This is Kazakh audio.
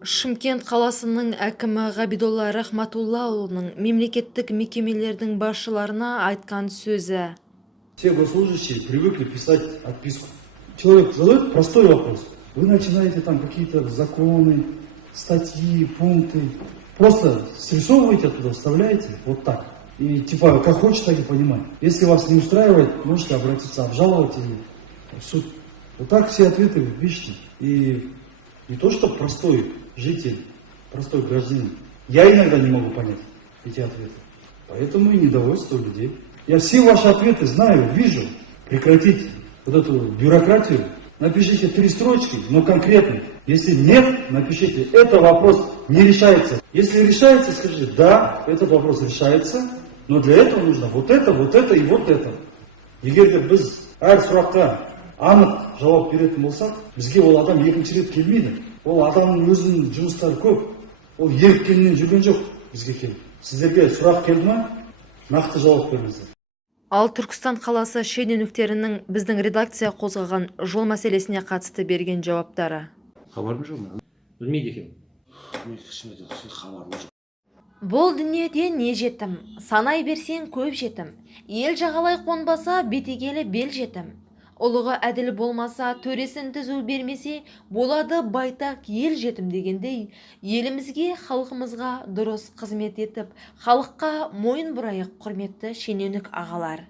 Шымкент қаласының әкімі Ғабидолла Рахматуллаұлының мемлекеттік мекемелердің басшыларына айтқан сөзі. Все госслужащие привыкли писать отписку. Человек задает простой вопрос. Вы начинаете там какие-то законы, статьи, пункты. Просто срисовываете оттуда, вставляете вот так. И типа как хочешь, так и понимать. Если вас не устраивает, можете обратиться, обжаловать или в суд. Вот так все ответы вы пишите. И не то, что простой житель, простой гражданин. Я иногда не могу понять эти ответы. Поэтому и недовольство людей. Я все ваши ответы знаю, вижу. Прекратите вот эту бюрократию. Напишите 3 строчки, но конкретно. Если нет, напишите, это вопрос не решается. Если решается, скажите, да, этот вопрос решается, но для этого нужно вот это и вот это. Егер де біз әр сұраққа анық жауап беретін болсақ, бізге ол адам екінші рет келмейді. Ол адамның өзінің жұмыстары көп. Ол еріккеннен жүрген жоқ бізге келіп. Сіздерге сұрақ келді ма, нақты жауап беріңіздер. Ал Түркістан қаласы шенеуніктерінің біздің редакция қозғаған жол мәселесіне қатысты берген жауаптары. Хабарым жоқ ма? Білмейді екен. Хабарым жоқ. Бұл дүниеде не жетім, санай берсең көп жетім. Ел жағалай қонбаса, бетегелі бел жетім. Ұлығы әділ болмаса, төресін түзу бермесе, болады байтақ ел жетім дегендей, елімізге, халқымызға дұрыс қызмет етіп, халыққа мойын бұрайық, құрметті шенеунік ағалар.